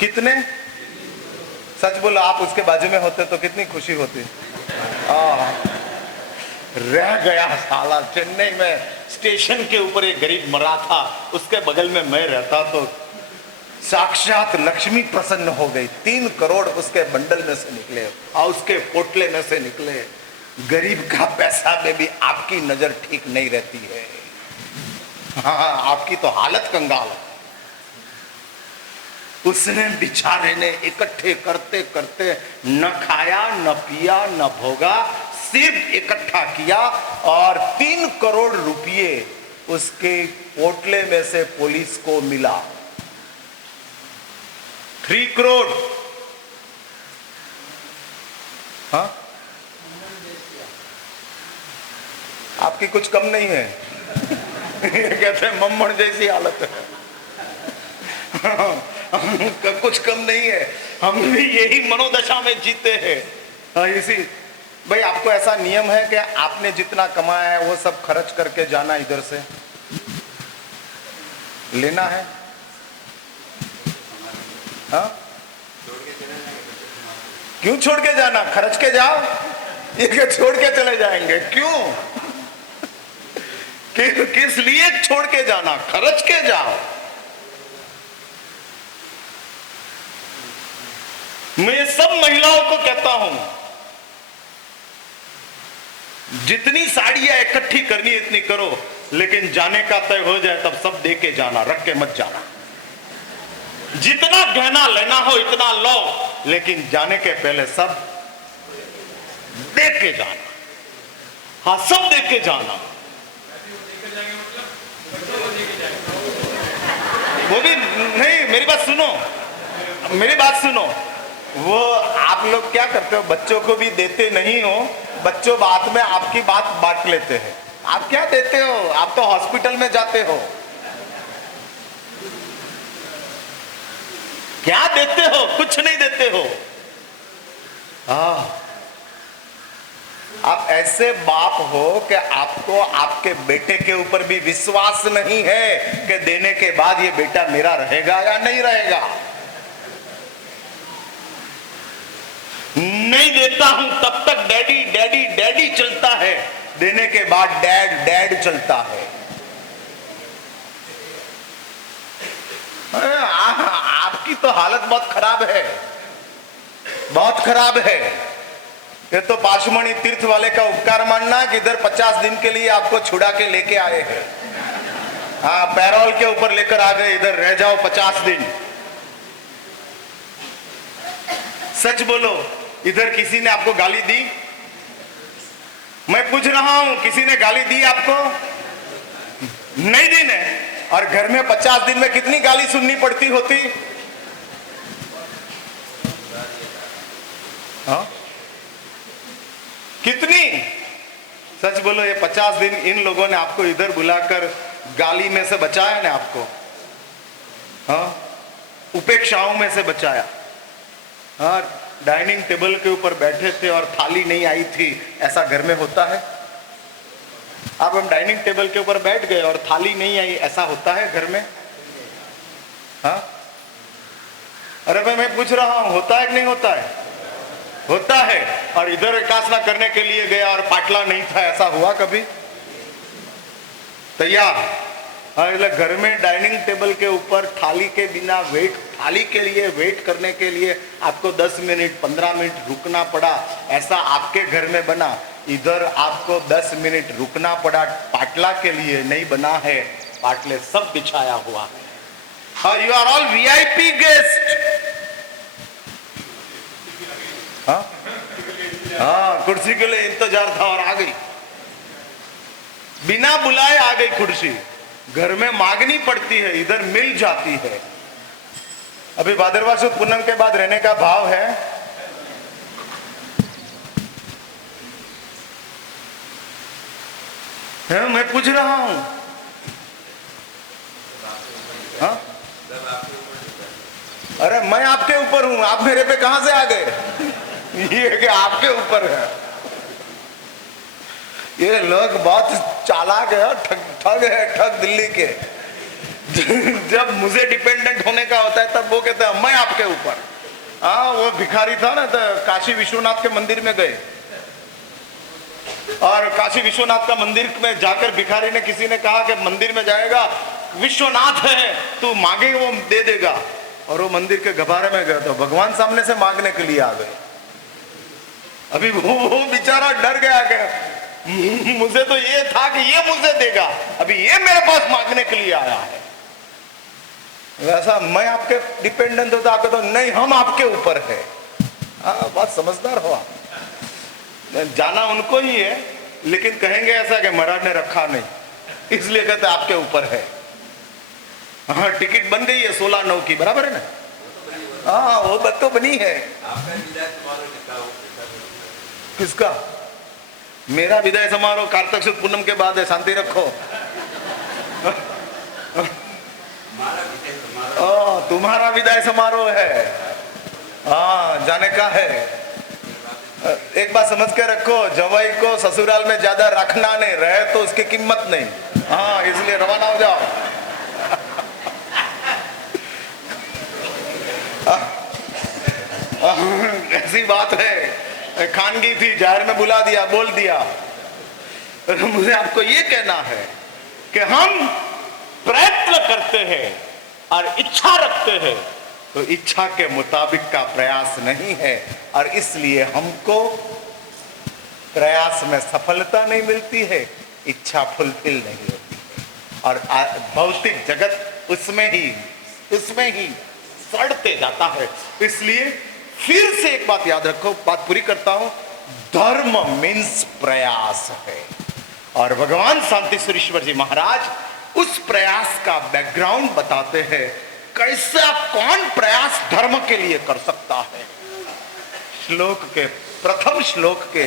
कितने? सच बोलो, आप उसके बाजू में होते तो कितनी खुशी होती। रह गया साला, चेन्नई में स्टेशन के ऊपर एक गरीब मरा था, उसके बगल में मैं रहता तो साक्षात लक्ष्मी प्रसन्न हो गई। 3 करोड़ उसके बंडल में से निकले और उसके पोटले में से निकले। गरीब का पैसा में भी आपकी नजर ठीक नहीं रहती है। हाँ, आपकी तो हालत कंगाल है। उसने बेचारे ने इकट्ठे करते करते न खाया, न पिया, न भोगा, सिर्फ इकट्ठा किया और 3 करोड़ रुपये उसके पोटले में से पुलिस को मिला। 3 करोड़। हाँ, आपकी कुछ कम नहीं है। कहते हैं मम्मण जैसी हालत है। कुछ कम नहीं है, हम भी यही मनोदशा में जीते हैं। इसी भाई, आपको ऐसा नियम है कि आपने जितना कमाया है वो सब खर्च करके जाना, इधर से लेना है। हाँ, क्यों छोड़ के जाना? खर्च के जाओ। ये छोड़ के चले जाएंगे क्यों? किस लिए छोड़ के जाना? खर्च के जाओ। मैं सब महिलाओं को कहता हूं, जितनी साड़ियां इकट्ठी करनी है इतनी करो, लेकिन जाने का तय हो जाए तब सब दे के जाना, रख के मत जाना। जितना गहना लेना हो इतना लो, लेकिन जाने के पहले सब दे के जाना। हाँ, सब दे के जाना। वो भी नहीं, मेरी बात सुनो, मेरी बात सुनो। वो आप लोग क्या करते हो, बच्चों को भी देते नहीं हो। बच्चों बाद में आपकी बात बांट लेते हैं। आप क्या देते हो? आप तो हॉस्पिटल में जाते हो। क्या देते हो? कुछ नहीं देते हो। आप ऐसे बाप हो कि आपको आपके बेटे के ऊपर भी विश्वास नहीं है कि देने के बाद ये बेटा मेरा रहेगा या नहीं रहेगा। नहीं देता हूं तब तक डैडी डैडी डैडी चलता है, देने के बाद डैड डैड चलता है। आपकी तो हालत बहुत खराब है, बहुत खराब है। ये तो पाशमणि तीर्थ वाले का उपकार मानना कि इधर 50 दिन के लिए आपको छुड़ा के लेके आए हैं। हाँ, पैरोल के ऊपर लेकर आ गए, इधर रह जाओ 50 दिन। सच बोलो, इधर किसी ने आपको गाली दी? मैं पूछ रहा हूं, किसी ने गाली दी आपको? नहीं दी ने। और घर में 50 दिन में कितनी गाली सुननी पड़ती होती? हाँ, कितनी? सच बोलो, ये 50 दिन इन लोगों ने आपको इधर बुलाकर गाली में से बचाया ना आपको। हाँ, उपेक्षाओं में से बचाया। हाँ, डाइनिंग टेबल के ऊपर बैठे थे और थाली नहीं आई थी, ऐसा घर में होता है? अब हम डाइनिंग टेबल के ऊपर बैठ गए और थाली नहीं आई, ऐसा होता है घर में? हाँ, अरे भाई मैं पूछ रहा हूं, होता है कि नहीं होता है? होता है। और इधर एकासना करने के लिए गया और पाटला नहीं था, ऐसा हुआ कभी? तैयार। घर में डाइनिंग टेबल के ऊपर थाली के बिना थाली के लिए वेट करने के लिए आपको 10 मिनट 15 मिनट रुकना पड़ा, ऐसा आपके घर में बना। इधर आपको 10 मिनट रुकना पड़ा, पाटला के लिए नहीं बना है, पाटले सब बिछाया हुआ है। You are all VIP guest. हाँ, कुर्सी के लिए इंतजार था और आ गई, बिना बुलाए आ गई कुर्सी। घर में मांगनी पड़ती है, इधर मिल जाती है। अभी भादरवा सुद पूनम के बाद रहने का भाव है। मैं पूछ रहा हूं। हाँ? अरे मैं आपके ऊपर हूं, आप मेरे पे कहां से आ गए? ये कि आपके ऊपर है। ये लोग बहुत चालाक है, ठग है, ठग दिल्ली के। जब मुझे डिपेंडेंट होने का होता है तब वो कहते हैं मैं आपके ऊपर। हाँ, वो भिखारी था ना, तो काशी विश्वनाथ के मंदिर में गए और काशी विश्वनाथ का मंदिर में जाकर भिखारी ने, किसी ने कहा कि मंदिर में जाएगा, विश्वनाथ है, तू मांगे वो दे देगा। और वो मंदिर के गबारे में गया तो भगवान सामने से मांगने के लिए आ गए। अभी वो बेचारा डर गया कि मुझे तो ये था कि ये मुझे देगा, अभी ये मेरे पास मांगने के लिए आया है। वैसा मैं आपके डिपेंडेंट होता आपके तो नहीं, हम आपके ऊपर है। बहुत समझदार हो आप। जाना उनको ही है, लेकिन कहेंगे ऐसा कि महाराज ने रखा नहीं, इसलिए कहते आपके ऊपर है। हाँ, टिकट बन गई है 16/9 की, बराबर है ना? हाँ, वो बात तो बनी है। किसका? मेरा विदाई समारोह कार्तिक सुद पूनम के बाद है, शांति रखो। तुम्हारा विदाई समारोह है, हाँ, जाने का है। एक बात समझ के रखो, जवाई को ससुराल में ज्यादा रखना नहीं, रहे तो उसकी कीमत नहीं। हाँ, इसलिए रवाना हो जाओ। ऐसी बात है, खानगी थी, जाहिर में बुला दिया, बोल दिया। मुझे आपको ये कहना है कि हम प्रयत्न करते हैं और इच्छा रखते हैं, तो इच्छा के मुताबिक का प्रयास नहीं है, और इसलिए हमको प्रयास में सफलता नहीं मिलती है, इच्छा फुलफिल नहीं होती है, और भौतिक जगत उसमें ही सड़ते जाता है। इसलिए फिर से एक बात याद रखो, बात पूरी करता हूं, धर्म मीन्स प्रयास है। और भगवान शांतिश्वरेश्वर जी महाराज उस प्रयास का बैकग्राउंड बताते हैं, कैसा कौन प्रयास धर्म के लिए कर सकता है। श्लोक के प्रथम श्लोक के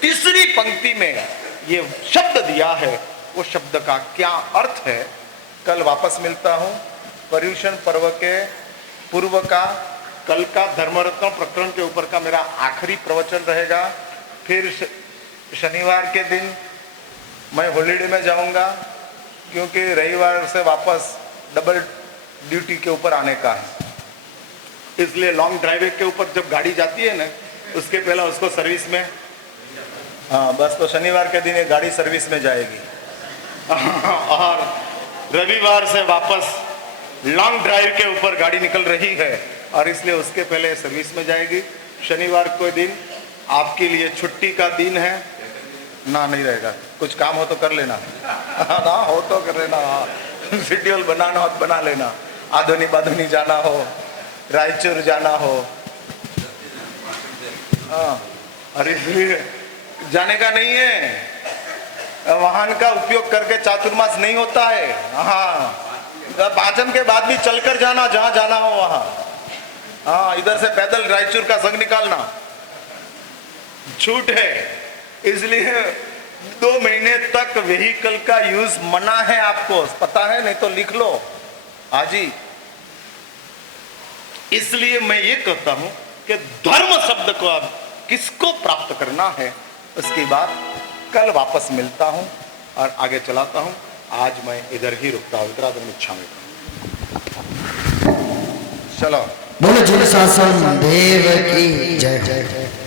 तीसरी पंक्ति में ये शब्द दिया है, वो शब्द का क्या अर्थ है, कल वापस मिलता हूं। पर्युषण पर्व के पूर्व का, कल का धर्मरत्न प्रकरण के ऊपर का मेरा आखिरी प्रवचन रहेगा। फिर शनिवार के दिन मैं हॉलीडे में जाऊंगा, क्योंकि रविवार से वापस डबल ड्यूटी के ऊपर आने का है। इसलिए लॉन्ग ड्राइव के ऊपर जब गाड़ी जाती है ना, उसके पहले उसको सर्विस में, हाँ बस, तो शनिवार के दिन ये गाड़ी सर्विस में जाएगी और रविवार से वापस लॉन्ग ड्राइव के ऊपर गाड़ी निकल रही है, और इसलिए उसके पहले सर्विस में जाएगी। शनिवार को दिन आपके लिए छुट्टी का दिन है ना, नहीं रहेगा, कुछ काम हो तो कर लेना ना, हो तो कर लेना, शेड्यूल बनाना हो तो बना लेना, आधुनी बाधुनी जाना हो, रायचूर जाना हो, हाँ, और इसलिए जाने का नहीं है, वाहन का उपयोग करके चातुर्मास नहीं होता है। हाँ, पाचन के बाद भी चलकर जाना, जहां जाना हो वहां, हाँ, इधर से पैदल रायचूर का संग निकालना छूट है। इसलिए 2 महीने तक व्हीकल का यूज मना है, आपको पता है, नहीं तो लिख लो आज ही। इसलिए मैं ये कहता हूं कि धर्म शब्द को अब किसको प्राप्त करना है, उसकी बात कल वापस मिलता हूं और आगे चलाता हूं। आज मैं इधर ही रुकता हूं। उत्तराधर्म इच्छा में चलो। बोलो जी शासन देव की जय।